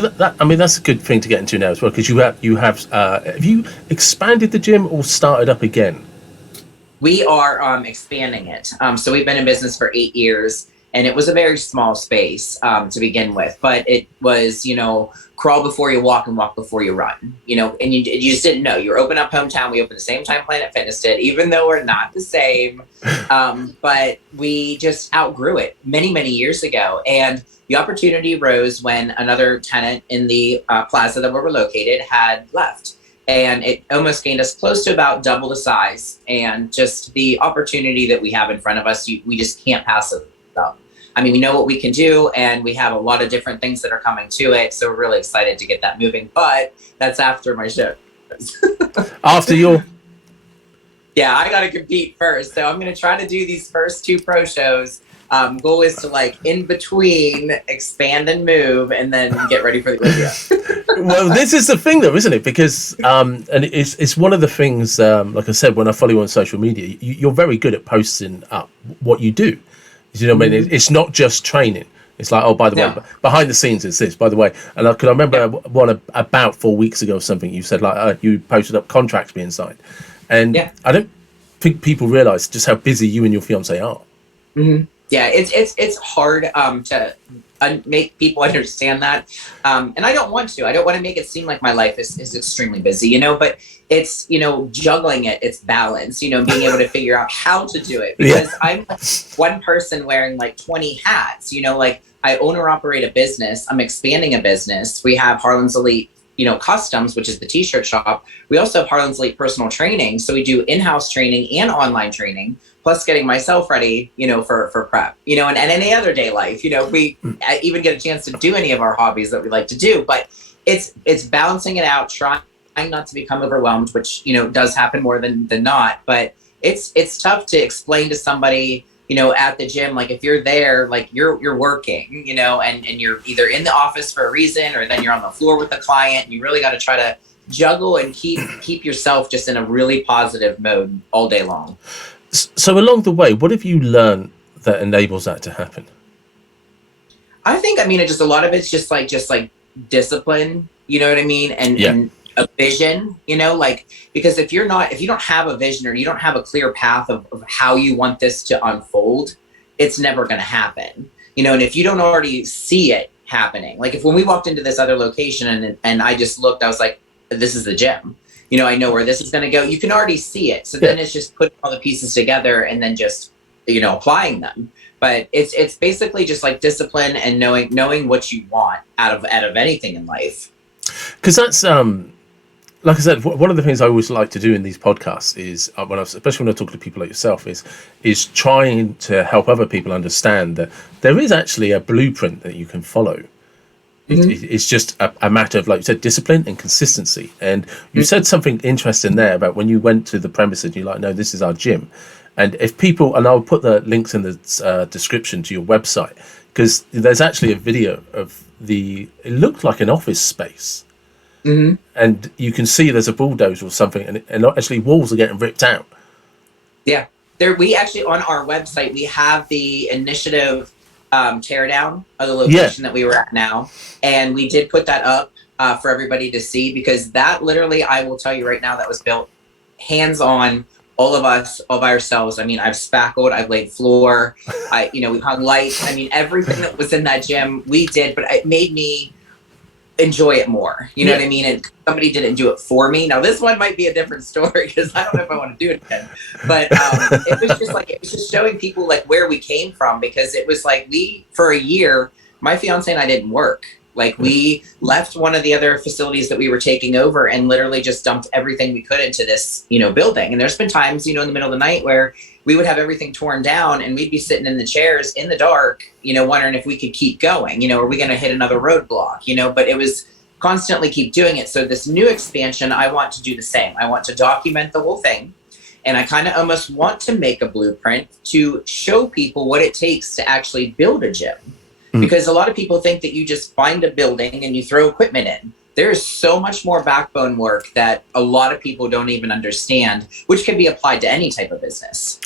So I mean, that's a good thing to get into now as well, because have you expanded the gym or started up again? We are expanding it. So we've been in business for 8 years, and it was a very small space to begin with. But it was, crawl before you walk and walk before you run. And you just didn't know. You were open up hometown. We opened the same time Planet Fitness did, even though we're not the same. But we just outgrew it many, many years ago. And the opportunity arose when another tenant in the plaza that we were located had left. And it almost gained us close to about double the size. And just the opportunity that we have in front of us, we just can't pass it up. I mean, we know what we can do, and we have a lot of different things that are coming to it. So we're really excited to get that moving. But that's after my show. After your... Yeah, I got to compete first. So I'm going to try to do these first 2 pro shows. Goal is to in between expand and move, and then get ready for the Olympia. Well, this is the thing, though, isn't it? Because and it's one of the things. Like I said, when I follow you on social media, you're very good at posting up what you do. You know what I mean? It's not just training. It's like, oh, by the way, behind the scenes it's this, by the way. And I remember about 4 weeks ago or something, you said you posted up contracts being signed, and I don't think people realise just how busy you and your fiance are. Mm-hmm. Yeah, it's hard to make people understand that, and I don't want to. I don't want to make it seem like my life is extremely busy, but it's juggling it. It's balance, being able to figure out how to do it, because I'm one person wearing 20 hats. I own or operate a business. I'm expanding a business. We have Harlan's Elite Customs, which is the t-shirt shop. We also have Harlan's Elite Personal Training. So we do in-house training and online training, plus getting myself ready, for prep, and any other day life, we even get a chance to do any of our hobbies that we like to do. But it's balancing it out, trying not to become overwhelmed, which, does happen more than not. But it's tough to explain to somebody, at the gym, if you're there, you're working, and you're either in the office for a reason, or then you're on the floor with the client, and you really got to try to juggle and keep yourself just in a really positive mode all day long. So along the way, what have you learned that enables that to happen? I think, just a lot of it's just discipline, you know what I mean? And a vision, because if you don't have a vision, or you don't have a clear path of how you want this to unfold, it's never going to happen, and if you don't already see it happening, if when we walked into this other location and I just looked, I was like, this is the gym, I know where this is going to go. You can already see it. So then it's just putting all the pieces together and then just, applying them. But it's basically just discipline and knowing what you want out of anything in life. Because that's, like I said, one of the things I always like to do in these podcasts is, especially when I talk to people like yourself, is trying to help other people understand that there is actually a blueprint that you can follow. It's just a matter of, like you said, discipline and consistency. And you said something interesting there about when you went to the premises, you're like, no, this is our gym. And if people, and I'll put the links in the description to your website, because there's actually a video of it looked like an office space. And you can see there's a bulldozer or something, and actually walls are getting ripped out. Yeah. We actually, on our website, we have the initiative tear down of the location that we were at now, and we did put that up for everybody to see, because that literally, I will tell you right now, that was built hands-on, all of us, all by ourselves. I've spackled, I've laid floor, we hung lights. Everything that was in that gym we did, but it made me enjoy it more, you know what I mean? And somebody didn't do it for me. Now this one might be a different story, because I don't know if I want to do it again, but it was just showing people where we came from, because it was for a year, my fiance and I didn't work. We left one of the other facilities that we were taking over and literally just dumped everything we could into this, building. And there's been times, in the middle of the night where we would have everything torn down and we'd be sitting in the chairs in the dark, wondering if we could keep going, are we going to hit another roadblock, but it was constantly keep doing it. So this new expansion, I want to do the same. I want to document the whole thing. And I kind of almost want to make a blueprint to show people what it takes to actually build a gym. Because a lot of people think that you just find a building and you throw equipment in. There is so much more backbone work that a lot of people don't even understand, which can be applied to any type of business.